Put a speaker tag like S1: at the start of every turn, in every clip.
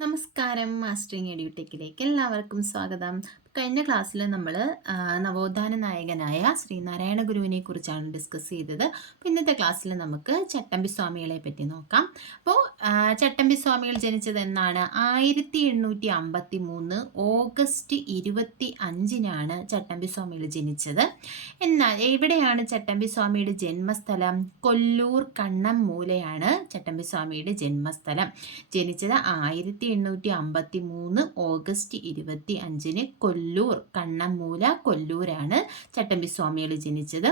S1: നമസ്കാരം മാസ്റ്ററിങ് എഡ്യൂടെക്കിലേക്ക് എല്ലാവർക്കും സ്വാഗതം. കഴിഞ്ഞ ക്ലാസ്സിൽ നമ്മൾ നവോത്ഥാന നായകനായ ശ്രീനാരായണ ഗുരുവിനെ കുറിച്ചാണ് ഡിസ്കസ് ചെയ്തത്. അപ്പോൾ ഇന്നത്തെ ക്ലാസ്സിൽ നമുക്ക് ചട്ടമ്പി സ്വാമികളെ പറ്റി നോക്കാം. അപ്പോൾ ചട്ടമ്പി സ്വാമികൾ ജനിച്ചത് എന്നാണ് ആയിരത്തി എണ്ണൂറ്റി അമ്പത്തി മൂന്ന് ഓഗസ്റ്റ് ഇരുപത്തി അഞ്ചിനാണ് ചട്ടമ്പി സ്വാമികൾ ജനിച്ചത്. എന്നാൽ എവിടെയാണ് ചട്ടമ്പി സ്വാമിയുടെ ജന്മസ്ഥലം? കൊല്ലൂർ കണ്ണം മൂലയാണ് ചട്ടമ്പി സ്വാമിയുടെ ജന്മസ്ഥലം. ജനിച്ചത് ആയിരത്തി എണ്ണൂറ്റി അമ്പത്തി മൂന്ന് ഓഗസ്റ്റ് ഇരുപത്തി അഞ്ചിന് കൊല്ലൂർ കണ്ണമ്മൂല കൊല്ലൂരാണ് ചട്ടമ്പി സ്വാമികൾ ജനിച്ചത്.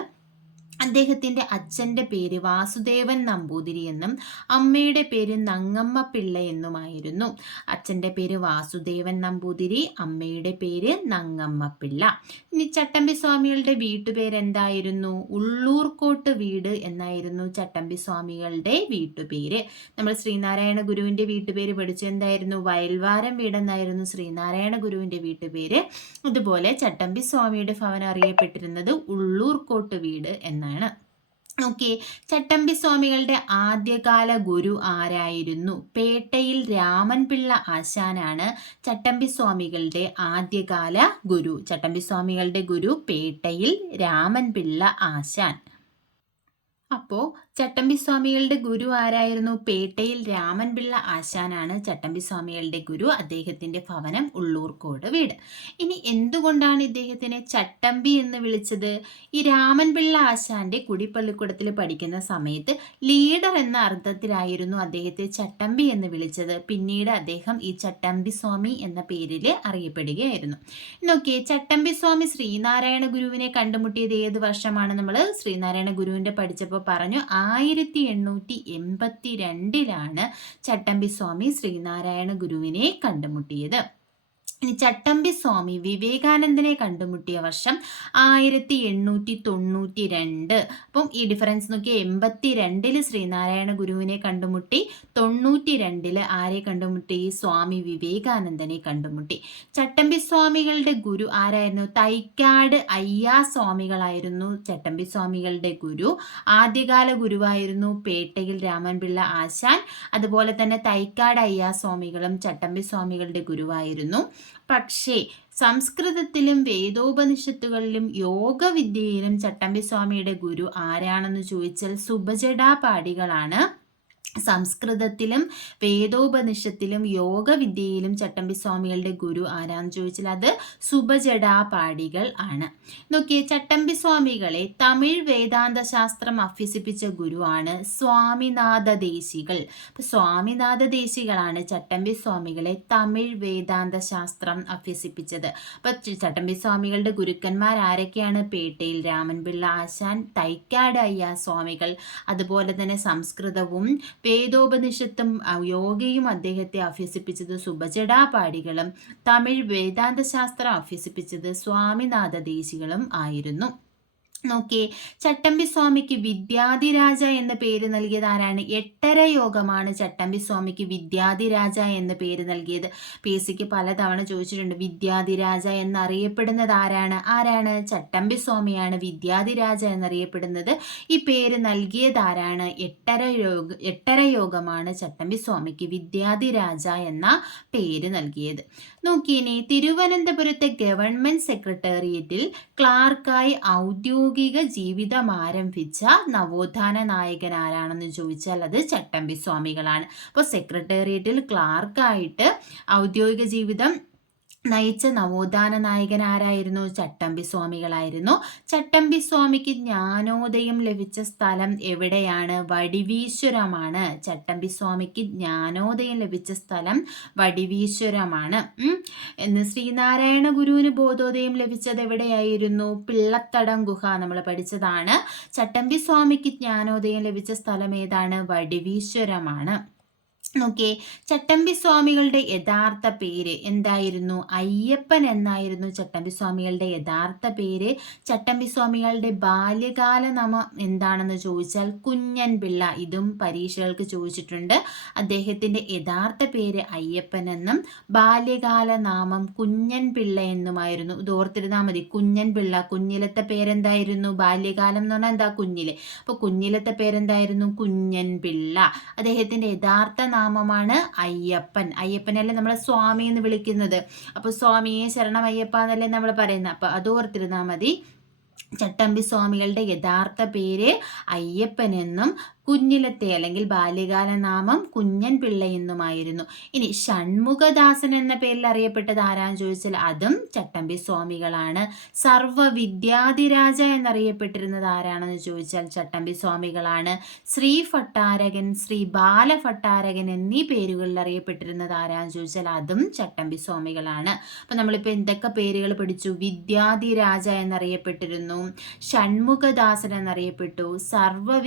S1: അദ്ദേഹത്തിന്റെ അച്ഛന്റെ പേര് വാസുദേവൻ നമ്പൂതിരി എന്നും അമ്മയുടെ പേര് നങ്ങമ്മ പിള്ള എന്നുമായിരുന്നു. അച്ഛന്റെ പേര് വാസുദേവൻ നമ്പൂതിരി അമ്മയുടെ പേര് നങ്ങമ്മ പിള്ള. ഇനി ചട്ടമ്പി സ്വാമികളുടെ വീട്ടുപേരെന്തായിരുന്നു? ഉള്ളൂർക്കോട്ട് വീട് എന്നായിരുന്നു ചട്ടമ്പി സ്വാമികളുടെ വീട്ടുപേര്. നമ്മൾ ശ്രീനാരായണ ഗുരുവിന്റെ വീട്ടുപേര് പഠിച്ചു എന്തായിരുന്നു വയൽവാരം വീടെന്നായിരുന്നു ശ്രീനാരായണ ഗുരുവിന്റെ വീട്ടുപേര്. അതുപോലെ ചട്ടമ്പി സ്വാമിയുടെ ഭവനം അറിയപ്പെട്ടിരുന്നത് ഉള്ളൂർക്കോട്ട് വീട് എന്നാണ്. എന്നാണ്. ഓക്കെ ചട്ടമ്പി സ്വാമികളുടെ ആദ്യകാല ഗുരു ആരായിരുന്നു? പേട്ടയിൽ രാമൻപിള്ള ആശാനാണ് ചട്ടമ്പി സ്വാമികളുടെ ആദ്യകാല ഗുരു. ചട്ടമ്പി സ്വാമികളുടെ ഗുരു പേട്ടയിൽ രാമൻപിള്ള ആശാൻ. അപ്പോൾ ചട്ടമ്പി സ്വാമികളുടെ ഗുരു ആരായിരുന്നു? പേട്ടയിൽ രാമൻപിള്ള ആശാനാണ് ചട്ടമ്പി സ്വാമികളുടെ ഗുരു. അദ്ദേഹത്തിന്റെ ഭവനം ഉള്ളൂർക്കോട് വീട്. ഇനി എന്തുകൊണ്ടാണ് ഇദ്ദേഹത്തിനെ ചട്ടമ്പി എന്ന് വിളിച്ചത്? ഈ രാമൻപിള്ള ആശാന്റെ കുടിപ്പള്ളിക്കൂടത്തിൽ പഠിക്കുന്ന സമയത്ത് ലീഡർ എന്ന അർത്ഥത്തിലായിരുന്നു അദ്ദേഹത്തെ ചട്ടമ്പി എന്ന് വിളിച്ചത്. പിന്നീട് അദ്ദേഹം ഈ ചട്ടമ്പി സ്വാമി എന്ന പേരിൽ അറിയപ്പെടുകയായിരുന്നു. നോക്കിയേ ചട്ടമ്പി സ്വാമി ശ്രീനാരായണ ഗുരുവിനെ കണ്ടുമുട്ടിയത് ഏത് വർഷമാണ് നമ്മൾ ശ്രീനാരായണ ഗുരുവിന്റെ പഠിച്ചപ്പോൾ പറഞ്ഞു ആയിരത്തി എണ്ണൂറ്റി എൺപത്തി രണ്ടിലാണ് ചട്ടമ്പി സ്വാമി ശ്രീനാരായണ ഗുരുവിനെ കണ്ടുമുട്ടിയത്. ഇനി ചട്ടമ്പി സ്വാമി വിവേകാനന്ദനെ കണ്ടുമുട്ടിയ വർഷം ആയിരത്തി എണ്ണൂറ്റി തൊണ്ണൂറ്റി രണ്ട് അപ്പം ഈ ഡിഫറൻസ് നോക്കി എൺപത്തി രണ്ടിൽ ശ്രീനാരായണ ഗുരുവിനെ കണ്ടുമുട്ടി തൊണ്ണൂറ്റി രണ്ടിൽ ആരെ കണ്ടുമുട്ടി? സ്വാമി വിവേകാനന്ദനെ കണ്ടുമുട്ടി. ചട്ടമ്പി സ്വാമികളുടെ ഗുരു ആരായിരുന്നു? തൈക്കാട് അയ്യാ സ്വാമികളായിരുന്നു ചട്ടമ്പി സ്വാമികളുടെ ഗുരു. ആദ്യകാല ഗുരുവായിരുന്നു പേട്ടയിൽ രാമൻപിള്ള ആശാൻ. അതുപോലെ തന്നെ തൈക്കാട് അയ്യാ സ്വാമികളും ചട്ടമ്പി സ്വാമികളുടെ ഗുരുവായിരുന്നു. പക്ഷേ സംസ്കൃതത്തിലും വേദോപനിഷത്തുകളിലും യോഗവിദ്യയിലും ചട്ടമ്പിസ്വാമിയുടെ ഗുരു ആരാണെന്ന് ചോദിച്ചാൽ സുഭജടാപാടികളാണ് സംസ്കൃതത്തിലും വേദോപനിഷത്തിലും യോഗവിദ്യയിലും ചട്ടമ്പി സ്വാമികളുടെ ഗുരു ആരാന്ന് ചോദിച്ചാൽ അത് സുബജടാപാടികൾ ആണ്. നോക്കിയേ ചട്ടമ്പി സ്വാമികളെ തമിഴ് വേദാന്ത ശാസ്ത്രം അഭ്യസിപ്പിച്ച ഗുരുവാണ് സ്വാമിനാഥ ദേശികൾ. സ്വാമിനാഥ ദേശികളാണ് ചട്ടമ്പി സ്വാമികളെ തമിഴ് വേദാന്ത ശാസ്ത്രം അഭ്യസിപ്പിച്ചത്. അപ്പൊ ചട്ടമ്പി സ്വാമികളുടെ ഗുരുക്കന്മാർ ആരൊക്കെയാണ്? പേട്ടയിൽ രാമൻപിള്ള ആശാൻ തൈക്കാട് അയ്യ സ്വാമികൾ അതുപോലെ തന്നെ സംസ്കൃതവും വേദോപനിഷത്തും യോഗയും അദ്ദേഹത്തെ അഭ്യസിപ്പിച്ചത് സുബജടാപാടികളും തമിഴ് വേദാന്തശാസ്ത്രം അഭ്യസിപ്പിച്ചത് സ്വാമിനാഥ ദേശികളും ആയിരുന്നു. നോക്കിയേ. ചട്ടമ്പി സ്വാമിക്ക് വിദ്യാധിരാജ എന്ന പേര് നൽകിയത് ആരാണ്? എട്ടര യോഗമാണ് ചട്ടമ്പി സ്വാമിക്ക് വിദ്യാധിരാജ എന്ന പേര് നൽകിയത്. പി സിക്ക് പലതവണ ചോദിച്ചിട്ടുണ്ട് വിദ്യാധിരാജ എന്നറിയപ്പെടുന്നത് ആരാണ്? ആരാണ്? ചട്ടമ്പി സ്വാമിയാണ് വിദ്യാധിരാജ എന്നറിയപ്പെടുന്നത്. ഈ പേര് നൽകിയത് ആരാണ്? എട്ടര യോഗ എട്ടര യോഗമാണ് ചട്ടമ്പി സ്വാമിക്ക് വിദ്യാധിരാജ എന്ന പേര് നൽകിയത്. നോക്കിയനെ തിരുവനന്തപുരത്തെ ഗവൺമെന്റ് സെക്രട്ടേറിയറ്റിൽ ക്ലാർക്കായി ഔദ്യോഗിക ഔദ്യോഗിക ജീവിതം ആരംഭിച്ച നവോത്ഥാന നായകൻ ആരാണെന്ന് ചോദിച്ചാൽ അത് ചട്ടമ്പി സ്വാമികളാണ്. അപ്പോൾ സെക്രട്ടേറിയറ്റിൽ ക്ലാർക്കായിട്ട് ഔദ്യോഗിക ജീവിതം നയിച്ച നവോത്ഥാന നായകൻ ആരായിരുന്നു? ചട്ടമ്പി സ്വാമികളായിരുന്നു. ചട്ടമ്പി സ്വാമിക്ക് ജ്ഞാനോദയം ലഭിച്ച സ്ഥലം എവിടെയാണ്? വടിവീശ്വരമാണ്. ചട്ടമ്പി സ്വാമിക്ക് ജ്ഞാനോദയം ലഭിച്ച സ്ഥലം വടിവീശ്വരമാണ്. എന്ന് ശ്രീനാരായണ ഗുരുവിന് ബോധോദയം ലഭിച്ചത് എവിടെയായിരുന്നു? പിള്ളത്തടം ഗുഹ നമ്മൾ പഠിച്ചതാണ്. ചട്ടമ്പി സ്വാമിക്ക് ജ്ഞാനോദയം ലഭിച്ച സ്ഥലം ഏതാണ്? വടിവീശ്വരമാണ്. നോക്കിയേ. ചട്ടമ്പി സ്വാമികളുടെ യഥാർത്ഥ പേര് എന്തായിരുന്നു? അയ്യപ്പൻ എന്നായിരുന്നു ചട്ടമ്പി സ്വാമികളുടെ യഥാർത്ഥ പേര്. ചട്ടമ്പി സ്വാമികളുടെ ബാല്യകാല നാമം എന്താണെന്ന് ചോദിച്ചാൽ കുഞ്ഞൻ പിള്ള. ഇതും പരീക്ഷകൾക്ക് ചോദിച്ചിട്ടുണ്ട്. അദ്ദേഹത്തിന്റെ യഥാർത്ഥ പേര് അയ്യപ്പൻ എന്നും ബാല്യകാല നാമം കുഞ്ഞൻ പിള്ള എന്നുമായിരുന്നു. ഇത് ഓർത്തിരുന്നാൽ മതി. കുഞ്ഞൻ പിള്ള കുഞ്ഞിലത്തെ പേരെന്തായിരുന്നു? ബാല്യകാലം എന്ന് പറഞ്ഞാൽ എന്താ കുഞ്ഞിലെ? അപ്പോൾ കുഞ്ഞിലത്തെ പേരെന്തായിരുന്നു? കുഞ്ഞൻ പിള്ള. അദ്ദേഹത്തിന്റെ യഥാർത്ഥ നാമം നാമമാണ് അയ്യപ്പൻ. അയ്യപ്പനല്ലേ നമ്മളെ സ്വാമി എന്ന് വിളിക്കുന്നത്. അപ്പോൾ സ്വാമിയെ ശരണം അയ്യപ്പ എന്നല്ലേ നമ്മൾ പറയുന്നത്. അപ്പോൾ അത് ഓർത്തിരുന്നാൽ മതി. ചട്ടമ്പി സ്വാമികളുടെ യഥാർത്ഥ പേര് അയ്യപ്പൻ എന്നും കുഞ്ഞിലത്തെ അല്ലെങ്കിൽ ബാല്യകാല നാമം കുഞ്ഞൻ പിള്ള എന്നുമായിരുന്നു. ഇനി ഷൺമുഖദാസൻ എന്ന പേരിൽ അറിയപ്പെട്ടത് ആരാന്ന് ചോദിച്ചാൽ അതും ചട്ടമ്പി സ്വാമികളാണ്. സർവ വിദ്യാധിരാജ എന്നറിയപ്പെട്ടിരുന്നത് ആരാണെന്ന് ചോദിച്ചാൽ ചട്ടമ്പി സ്വാമികളാണ്. ശ്രീ ഫട്ടാരകൻ ശ്രീ ബാല ഫട്ടാരകൻ എന്നീ പേരുകളിൽ അറിയപ്പെട്ടിരുന്നത് ആരാന്ന് ചോദിച്ചാൽ അതും ചട്ടമ്പി സ്വാമികളാണ്. അപ്പൊ നമ്മളിപ്പോ എന്തൊക്കെ പേരുകൾ പഠിച്ചു? വിദ്യാധിരാജ എന്നറിയപ്പെട്ടിരുന്നു. ഷൺമുഖദാസൻ എന്നറിയപ്പെട്ടു. സർവ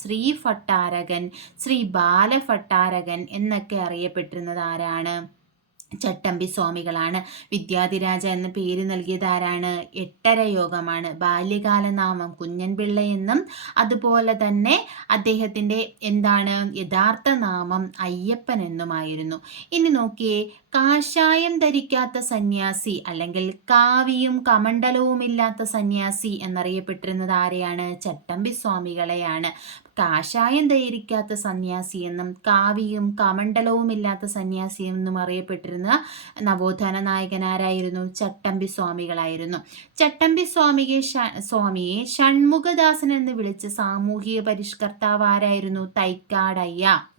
S1: ശ്രീ ഭട്ടാരകൻ ശ്രീ ബാലഭട്ടാരകൻ എന്നൊക്കെ അറിയപ്പെട്ടിരുന്നത് ആരാണ്? ചട്ടമ്പി സ്വാമികളാണ്. വിദ്യാധിരാജ എന്ന പേര് നൽകിയത് ആരാണ് എട്ടര യോഗമാണ്. ബാല്യകാല നാമം കുഞ്ഞൻപിള്ള എന്നും അതുപോലെ തന്നെ അദ്ദേഹത്തിന്റെ എന്താണ്? യഥാർത്ഥ നാമം അയ്യപ്പൻ എന്നുമായിരുന്നു. ഇനി നോക്കിയേ കാഷായം ധരിക്കാത്ത സന്യാസി അല്ലെങ്കിൽ കാവിയും കമണ്ഡലവും ഇല്ലാത്ത സന്യാസി എന്നറിയപ്പെട്ടിരുന്നത് ആരെയാണ്? ചട്ടമ്പി സ്വാമികളെയാണ്. കാഷായം ധരിക്കാത്ത സന്യാസി എന്നും കാവിയും കമണ്ഡലവും ഇല്ലാത്ത സന്യാസി എന്നും അറിയപ്പെട്ടിരുന്ന നവോത്ഥാന നായകനാരായിരുന്നു ചട്ടമ്പി സ്വാമികളായിരുന്നു. ചട്ടമ്പി സ്വാമിയെ സ്വാമിയെ ഷൺമുഖദാസൻ എന്ന് വിളിച്ച് സാമൂഹിക പരിഷ്കർത്താവ് ആരായിരുന്നു തൈക്കാടയ്യ.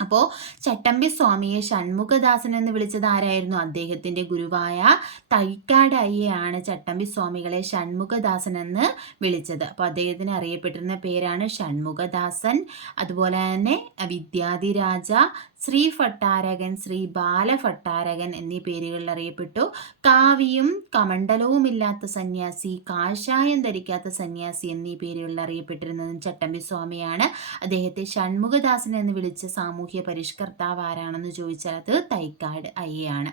S1: അപ്പോൾ ചട്ടമ്പി സ്വാമിയെ ഷൺമുഖദാസൻ എന്ന് വിളിച്ചത് ആരായിരുന്നു? അദ്ദേഹത്തിന്റെ ഗുരുവായ തൈക്കാട് അയ്യയാണ് ചട്ടമ്പി സ്വാമികളെ ഷൺമുഖദാസൻ എന്ന് വിളിച്ചത്. അപ്പോൾ അദ്ദേഹത്തിന് അറിയപ്പെട്ടിരുന്ന പേരാണ് ഷൺമുഖദാസൻ. അതുപോലെ തന്നെ വിദ്യാധിരാജ ശ്രീ ഭട്ടാരകൻ ശ്രീ ബാല ഭട്ടാരകൻ എന്നീ പേരുകളിൽ അറിയപ്പെട്ടു. കാവിയും കമണ്ഡലവും ഇല്ലാത്ത സന്യാസി കാഷായം ധരിക്കാത്ത സന്യാസി എന്നീ പേരുകളിൽ അറിയപ്പെട്ടിരുന്നതും ചട്ടമ്പി സ്വാമിയാണ്. അദ്ദേഹത്തെ ഷൺമുഖദാസൻ എന്ന് വിളിച്ച സാമൂഹ്യ പരിഷ്കർത്താവ് ആരാണെന്ന് ചോദിച്ചാൽ അത് തൈക്കാട് അയ്യയാണ്.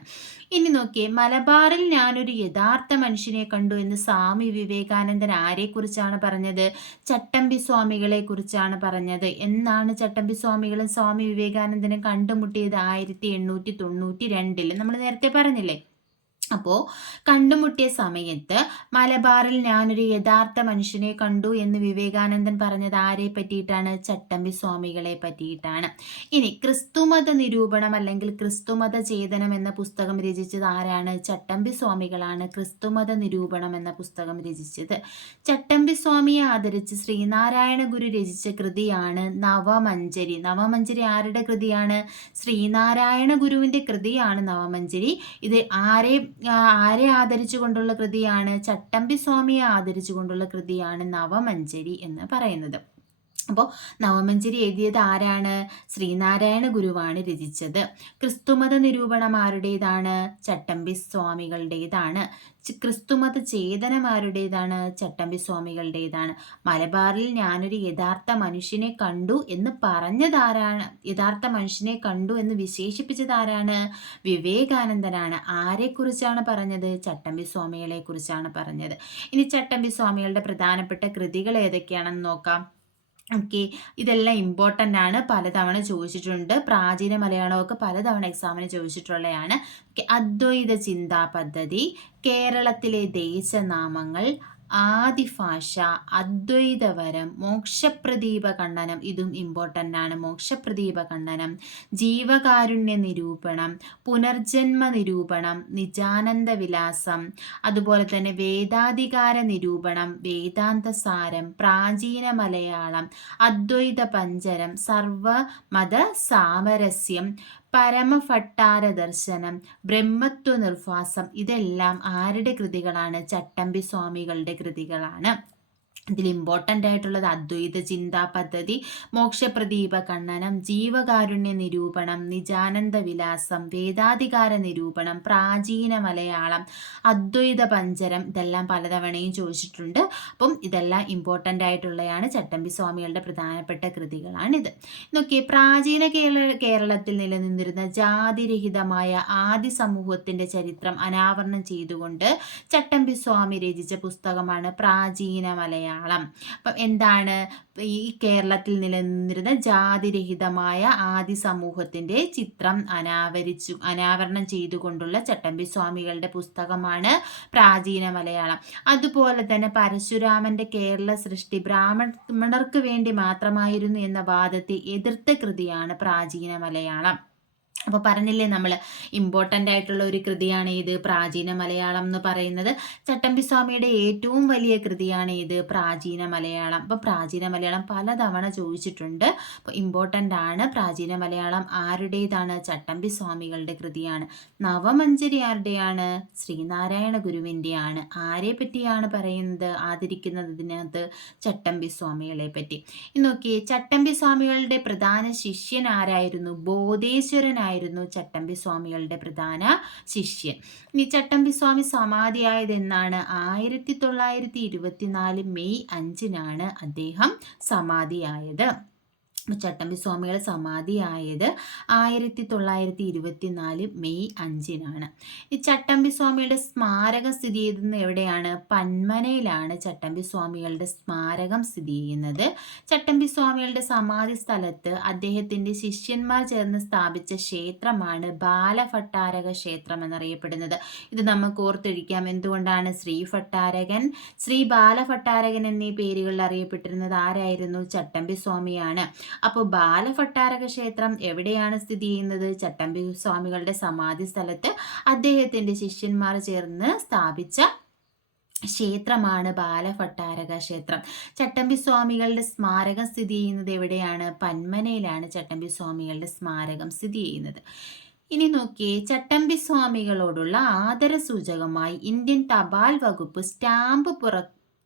S1: ഇനി നോക്കിയേ മലബാറിൽ ഞാനൊരു യഥാർത്ഥ മനുഷ്യനെ കണ്ടു എന്ന് സ്വാമി വിവേകാനന്ദൻ ആരെക്കുറിച്ചാണ് പറഞ്ഞത്? ചട്ടമ്പി സ്വാമികളെ കുറിച്ചാണ് പറഞ്ഞത്. എന്നാണ് ചട്ടമ്പി സ്വാമികളും സ്വാമി വിവേകാനന്ദനും കണ്ടുമുട്ടിയത് ആയിരത്തി എണ്ണൂറ്റി തൊണ്ണൂറ്റി രണ്ടിൽ നമ്മൾ നേരത്തെ പറഞ്ഞില്ലേ? അപ്പോൾ കണ്ടുമുട്ടിയ സമയത്ത് മലബാറിൽ ഞാനൊരു യഥാർത്ഥ മനുഷ്യനെ കണ്ടു എന്ന് വിവേകാനന്ദൻ പറഞ്ഞത് ആരെ പറ്റിയിട്ടാണ്? ചട്ടമ്പി സ്വാമികളെ പറ്റിയിട്ടാണ്. ഇനി ക്രിസ്തുമത നിരൂപണം അല്ലെങ്കിൽ ക്രിസ്തുമത ചേതനം എന്ന പുസ്തകം രചിച്ചത് ആരാണ്? ചട്ടമ്പി സ്വാമികളാണ് ക്രിസ്തുമത നിരൂപണം എന്ന പുസ്തകം രചിച്ചത്. ചട്ടമ്പി സ്വാമിയെ ആദരിച്ച് ശ്രീനാരായണ ഗുരു രചിച്ച കൃതിയാണ് നവമഞ്ചരി നവമഞ്ചരി ആരുടെ കൃതിയാണ്? ശ്രീനാരായണ ഗുരുവിന്റെ കൃതിയാണ് നവമഞ്ചരി ഇത് ആരെ ആരെ ആദരിച്ചുകൊണ്ടുള്ള കൃതിയാണ്? ചട്ടമ്പി സ്വാമിയെ ആദരിച്ചുകൊണ്ടുള്ള കൃതിയാണ് നവമഞ്ചരി എന്ന് പറയുന്നത്. അപ്പോൾ നവമഞ്ചരി എഴുതിയത് ആരാണ്? ശ്രീനാരായണ ഗുരുവാണ് രചിച്ചത്. ക്രിസ്തുമത നിരൂപണം ആരുടേതാണ്? ചട്ടമ്പി സ്വാമികളുടേതാണ്. ക്രിസ്തുമത ചേതനമാരുടേതാണ് ചട്ടമ്പി സ്വാമികളുടേതാണ്. മലബാറിൽ ഞാനൊരു യഥാർത്ഥ മനുഷ്യനെ കണ്ടു എന്ന് പറഞ്ഞതാരാണ്? യഥാർത്ഥ മനുഷ്യനെ കണ്ടു എന്ന് വിശേഷിപ്പിച്ചത് ആരാണ്? വിവേകാനന്ദനാണ്. ആരെക്കുറിച്ചാണ് പറഞ്ഞത്? ചട്ടമ്പി സ്വാമികളെ കുറിച്ചാണ് പറഞ്ഞത്. ഇനി ചട്ടമ്പി സ്വാമികളുടെ പ്രധാനപ്പെട്ട കൃതികൾ ഏതൊക്കെയാണെന്ന് നോക്കാം. ഓക്കെ ഇതെല്ലാം ഇമ്പോർട്ടന്റ് ആണ്. പലതവണ ചോദിച്ചിട്ടുണ്ട്. പ്രാചീന മലയാളമൊക്കെ പലതവണ എക്സാമിന് ചോദിച്ചിട്ടുള്ളതാണ് അദ്വൈത ചിന്താ പദ്ധതി കേരളത്തിലെ ദേശനാമങ്ങൾ ആദിഭാഷ അദ്വൈതവരം മോക്ഷപ്രദീപ ഖണ്ഡനം ഇതും ഇമ്പോർട്ടന്റ് ആണ്. മോക്ഷപ്രദീപ ഖണ്ഡനം ജീവകാരുണ്യ നിരൂപണം പുനർജന്മ നിരൂപണം നിജാനന്ദ വിലാസം അതുപോലെ തന്നെ വേദാധികാര നിരൂപണം വേദാന്ത സാരം പ്രാചീന മലയാളം അദ്വൈത പഞ്ചരം സർവ മത സാമരസ്യം പരമഭട്ടാര ദർശനം ബ്രഹ്മത്വ നിർവാസം ഇതെല്ലാം ആരുടെ കൃതികളാണ്? ചട്ടമ്പി സ്വാമികളുടെ കൃതികളാണ്. ഇതിൽ ഇമ്പോർട്ടന്റ് ആയിട്ടുള്ളത് അദ്വൈത ചിന്താ പദ്ധതി മോക്ഷപ്രദീപ കണ്ണനം ജീവകാരുണ്യ നിരൂപണം നിജാനന്ദ വിലാസം വേദാധികാര നിരൂപണം പ്രാചീന മലയാളം അദ്വൈത പഞ്ചരം ഇതെല്ലാം പലതവണയും ചോദിച്ചിട്ടുണ്ട്. അപ്പം ഇതെല്ലാം ഇമ്പോർട്ടന്റ് ആയിട്ടുള്ളതാണ് ചട്ടമ്പി സ്വാമികളുടെ പ്രധാനപ്പെട്ട കൃതികളാണിത്. നോക്കിയേ പ്രാചീന കേരള കേരളത്തിൽ നിലനിന്നിരുന്ന ജാതിരഹിതമായ ആദി സമൂഹത്തിന്റെ ചരിത്രം അനാവരണം ചെയ്തുകൊണ്ട് ചട്ടമ്പി സ്വാമി രചിച്ച പുസ്തകമാണ് പ്രാചീന മലയാളം. മലയാളം. അപ്പം എന്താണ്? ഈ കേരളത്തിൽ നിലനിന്നിരുന്ന ജാതിരഹിതമായ ആദി സമൂഹത്തിന്റെ ചിത്രം അനാവരിച്ചു അനാവരണം ചെയ്തുകൊണ്ടുള്ള ചട്ടമ്പി സ്വാമികളുടെ പുസ്തകമാണ് പ്രാചീന മലയാളം. അതുപോലെ തന്നെ പരശുരാമന്റെ കേരള സൃഷ്ടി ബ്രാഹ്മണർക്ക് വേണ്ടി മാത്രമായിരുന്നു എന്ന വാദത്തെ എതിർത്ത കൃതിയാണ് പ്രാചീന മലയാളം. അപ്പോൾ പറഞ്ഞില്ലേ നമ്മൾ ഇമ്പോർട്ടന്റ് ആയിട്ടുള്ള ഒരു കൃതിയാണ് ഇത് പ്രാചീന മലയാളം എന്ന് പറയുന്നത്. ചട്ടമ്പി സ്വാമിയുടെ ഏറ്റവും വലിയ കൃതിയാണ് ഇത് പ്രാചീന മലയാളം. അപ്പോൾ പ്രാചീന മലയാളം പലതവണ ചോദിച്ചിട്ടുണ്ട്. അപ്പോൾ ഇമ്പോർട്ടന്റ് ആണ് പ്രാചീന മലയാളം ആരുടേതാണ്? ചട്ടമ്പി സ്വാമികളുടെ കൃതിയാണ്. നവമഞ്ചരി ആരുടെയാണ് ശ്രീനാരായണ ഗുരുവിന്റെയാണ് ആരെ പറ്റിയാണ് പറയുന്നത്? ആദരിക്കുന്നത് ഇതിനകത്ത് ചട്ടമ്പി സ്വാമികളെ പറ്റി. നോക്കിയേ ചട്ടമ്പി സ്വാമികളുടെ പ്രധാന ശിഷ്യൻ ആരായിരുന്നു? ബോധേശ്വരനായിരുന്നു. ആയിരുന്നു ചട്ടമ്പി സ്വാമികളുടെ പ്രധാന ശിഷ്യൻ. ഇനി ചട്ടമ്പി സ്വാമി സമാധിയായത് എന്നാണ് ആയിരത്തി തൊള്ളായിരത്തി ഇരുപത്തിനാല് മെയ് അഞ്ചിനാണ് അദ്ദേഹം സമാധിയായത്. ചട്ടമ്പി സ്വാമികൾ സമാധിയായത് ആയിരത്തി തൊള്ളായിരത്തി ഇരുപത്തി നാല് മെയ് അഞ്ചിനാണ്. ഈ ചട്ടമ്പി സ്വാമിയുടെ സ്മാരകം സ്ഥിതി ചെയ്യുന്നത് എവിടെയാണ്? പന്മനയിലാണ് ചട്ടമ്പി സ്വാമികളുടെ സ്മാരകം സ്ഥിതി ചെയ്യുന്നത്. ചട്ടമ്പി സ്വാമികളുടെ സമാധി സ്ഥലത്ത് അദ്ദേഹത്തിന്റെ ശിഷ്യന്മാർ ചേർന്ന് സ്ഥാപിച്ച ക്ഷേത്രമാണ് ബാലഭട്ടാരക ക്ഷേത്രം എന്നറിയപ്പെടുന്നത്. ഇത് നമുക്ക് ഓർത്തൊഴിക്കാം എന്തുകൊണ്ടാണ് ശ്രീ ഭട്ടാരകൻ ശ്രീ ബാലഭട്ടാരകൻ എന്നീ പേരുകളിൽ അറിയപ്പെട്ടിരുന്നത്? ആരായിരുന്നു? ചട്ടമ്പി സ്വാമിയാണ്. അപ്പോൾ ബാലഭട്ടാരക ക്ഷേത്രം എവിടെയാണ് സ്ഥിതി ചെയ്യുന്നത്? ചട്ടമ്പി സ്വാമികളുടെ സമാധി സ്ഥലത്ത് അദ്ദേഹത്തിന്റെ ശിഷ്യന്മാർ ചേർന്ന് സ്ഥാപിച്ച ക്ഷേത്രമാണ് ബാലഭട്ടാരക ക്ഷേത്രം ചട്ടമ്പി സ്വാമികളുടെ സ്മാരകം സ്ഥിതി ചെയ്യുന്നത് എവിടെയാണ്? പന്മനയിലാണ് ചട്ടമ്പി സ്വാമികളുടെ സ്മാരകം സ്ഥിതി ചെയ്യുന്നത്. ഇനി നോക്കിയേ ചട്ടമ്പി സ്വാമികളോടുള്ള ആദര സൂചകമായി ഇന്ത്യൻ തപാൽ വകുപ്പ് സ്റ്റാമ്പ് പുറ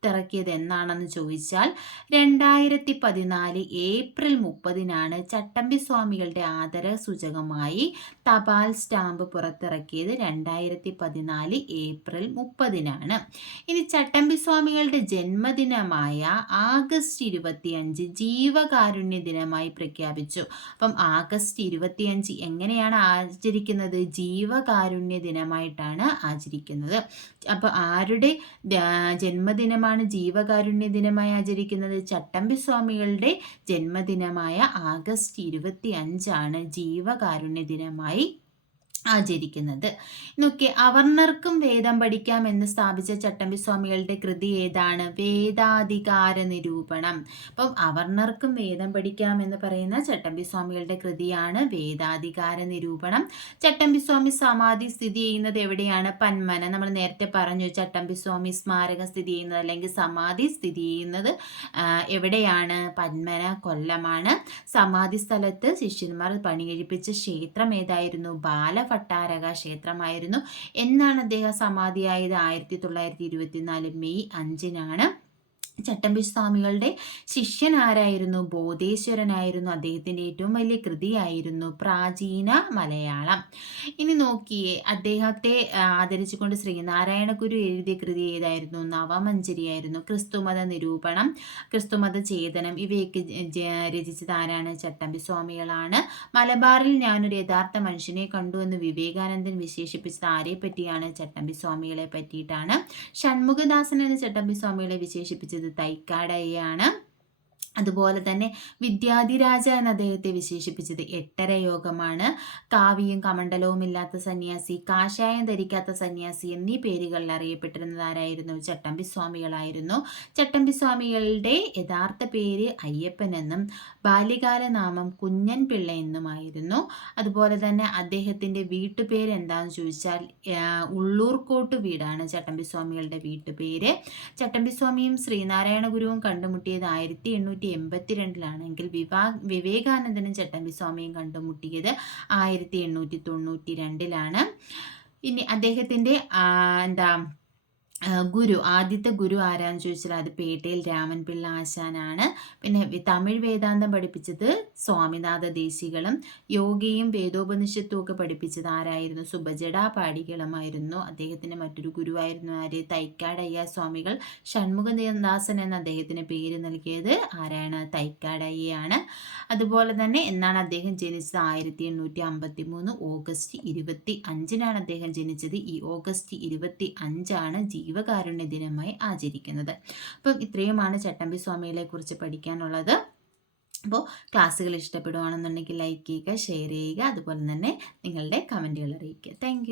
S1: പുറത്തിറക്കിയത് എന്നാണെന്ന് ചോദിച്ചാൽ രണ്ടായിരത്തി പതിനാല് ഏപ്രിൽ മുപ്പതിനാണ് ചട്ടമ്പി സ്വാമികളുടെ ആദര സൂചകമായി തപാൽ സ്റ്റാമ്പ് പുറത്തിറക്കിയത് രണ്ടായിരത്തി പതിനാല് ഏപ്രിൽ മുപ്പതിനാണ്. ഇനി ചട്ടമ്പി സ്വാമികളുടെ ജന്മദിനമായ ആഗസ്റ്റ് ഇരുപത്തിയഞ്ച് ജീവകാരുണ്യ ദിനമായി പ്രഖ്യാപിച്ചു. അപ്പം ആഗസ്റ്റ് ഇരുപത്തിയഞ്ച് എങ്ങനെയാണ് ആചരിക്കുന്നത്? ജീവകാരുണ്യ ദിനമായിട്ടാണ് ആചരിക്കുന്നത്. അപ്പോൾ ആരുടെ ജന്മദിനമാണ് ദിവസമാണ് ജീവകാരുണ്യ ദിനമായി ആചരിക്കുന്നത്. ചട്ടമ്പി സ്വാമികളുടെ ജന്മദിനമായ ആഗസ്റ്റ് ഇരുപത്തി അഞ്ചാണ് ജീവകാരുണ്യ ദിനമായി ആചരിക്കുന്നത്. നോക്കി അവർണർക്കും വേദം പഠിക്കാം എന്ന് സ്ഥാപിച്ച ചട്ടമ്പി സ്വാമികളുടെ കൃതി ഏതാണ്? വേദാധികാര നിരൂപണം അപ്പം അവർണർക്കും വേദം പഠിക്കാം എന്ന് പറയുന്ന ചട്ടമ്പി സ്വാമികളുടെ കൃതിയാണ് വേദാധികാര നിരൂപണം ചട്ടമ്പി സ്വാമി സമാധി സ്ഥിതി ചെയ്യുന്നത് എവിടെയാണ്? പന്മന. നമ്മൾ നേരത്തെ പറഞ്ഞു ചട്ടമ്പി സ്വാമി സ്മാരകം സ്ഥിതി ചെയ്യുന്നത് അല്ലെങ്കിൽ സമാധി സ്ഥിതി ചെയ്യുന്നത് എവിടെയാണ്? പന്മന കൊല്ലമാണ്. സമാധി സ്ഥലത്ത് ശിഷ്യന്മാർ പണി കഴിപ്പിച്ച ക്ഷേത്രം ഏതായിരുന്നു? ബാല ഭട്ടാരക ക്ഷേത്രമായിരുന്നു എന്നാണ് അദ്ദേഹം സമാധിയായത് ആയിരത്തി തൊള്ളായിരത്തി ഇരുപത്തിനാല് മെയ് അഞ്ചിനാണ് ചട്ടമ്പി സ്വാമികളുടെ ശിഷ്യൻ ആരായിരുന്നു ബോധേശ്വരനായിരുന്നു അദ്ദേഹത്തിന്റെ ഏറ്റവും വലിയ കൃതിയായിരുന്നു പ്രാചീന മലയാളം. ഇനി നോക്കിയേ അദ്ദേഹത്തെ ആദരിച്ചുകൊണ്ട് ശ്രീനാരായണ ഗുരു എഴുതിയ കൃതി ഏതായിരുന്നു? നവമഞ്ചരിയായിരുന്നു. ക്രിസ്തുമത നിരൂപണം ക്രിസ്തുമത ചേതനം ഇവയൊക്കെ രചിച്ചത് ആരാണ്? ചട്ടമ്പി സ്വാമികളാണ് മലബാറിൽ ഞാനൊരു യഥാർത്ഥ മനുഷ്യനെ കണ്ടു എന്ന് വിവേകാനന്ദൻ വിശേഷിപ്പിച്ചത് ആരെ പറ്റിയാണ്? ചട്ടമ്പി സ്വാമികളെ പറ്റിയിട്ടാണ്. ഷൺമുഖദാസൻ എന്ന് ചട്ടമ്പി സ്വാമികളെ വിശേഷിപ്പിച്ചത് തൈക്കാടയാണ് അതുപോലെ തന്നെ വിദ്യാധിരാജ എന്ന അദ്ദേഹത്തെ വിശേഷിപ്പിച്ചത് എട്ടര യോഗമാണ്. കാവിയും കമണ്ഡലവും ഇല്ലാത്ത സന്യാസി കാഷായം ധരിക്കാത്ത സന്യാസി എന്നീ പേരുകളിൽ അറിയപ്പെട്ടിരുന്നത് ആരായിരുന്നു? ചട്ടമ്പി സ്വാമികളായിരുന്നു. ചട്ടമ്പി സ്വാമികളുടെ യഥാർത്ഥ പേര് അയ്യപ്പൻ എന്നും ബാല്യകാല നാമം കുഞ്ഞൻ പിള്ള എന്നുമായിരുന്നു അതുപോലെ തന്നെ അദ്ദേഹത്തിന്റെ വീട്ടുപേര് എന്താണെന്ന് ചോദിച്ചാൽ ഉള്ളൂർക്കോട്ട് വീടാണ് ചട്ടമ്പി സ്വാമികളുടെ വീട്ടുപേര്. ചട്ടമ്പി സ്വാമിയും ശ്രീനാരായണ ഗുരുവും കണ്ടുമുട്ടിയത് ആയിരത്തി എണ്ണൂറ്റി എൺപത്തിരണ്ടിലാണെങ്കിൽ വിവാ വിവേകാനന്ദനും ചട്ടമ്പി സ്വാമിയും കണ്ടുമുട്ടിയത് ആയിരത്തി എണ്ണൂറ്റി തൊണ്ണൂറ്റി രണ്ടിലാണ് ഇനി അദ്ദേഹത്തിന്റെ എന്താ ഗുരു ആദ്യത്തെ ഗുരു ആരാന്ന് ചോദിച്ചാൽ അത് പേട്ടയിൽ രാമൻപിള്ള ആശാനാണ്. പിന്നെ തമിഴ് വേദാന്തം പഠിപ്പിച്ചത് സ്വാമിനാഥ ദേശികളും യോഗയും വേദോപനിഷത്തും ഒക്കെ പഠിപ്പിച്ചത് ആരായിരുന്നു? സുഭജട പാടികളുമായിരുന്നു അദ്ദേഹത്തിന്റെ മറ്റൊരു ഗുരുവായിരുന്നു ആര്? തൈക്കാടയ്യ സ്വാമികൾ. ഷൺമുഖദാസൻ എന്ന അദ്ദേഹത്തിന് പേര് നൽകിയത് ആരാണ്? തൈക്കാടയ്യാണ് അതുപോലെ തന്നെ എന്നാണ് അദ്ദേഹം ജനിച്ചത്? ആയിരത്തി എണ്ണൂറ്റി അമ്പത്തി മൂന്ന് ഓഗസ്റ്റ് ഇരുപത്തി അഞ്ചിനാണ് അദ്ദേഹം ജനിച്ചത്. ഈ ഓഗസ്റ്റ് ഇരുപത്തി അഞ്ചാണ് ജീവ ജീവകാരുണ്യ ദിനമായി ആചരിക്കുന്നത്. അപ്പം ഇത്രയുമാണ് ചട്ടമ്പി സ്വാമികളെ കുറിച്ച് പഠിക്കാനുള്ളത്. അപ്പോൾ ക്ലാസ്സുകൾ ഇഷ്ടപ്പെടുകയാണെന്നുണ്ടെങ്കിൽ ലൈക്ക് ചെയ്യുക ഷെയർ ചെയ്യുക അതുപോലെ തന്നെ നിങ്ങളുടെ കമന്റുകൾ അറിയിക്കുക. താങ്ക്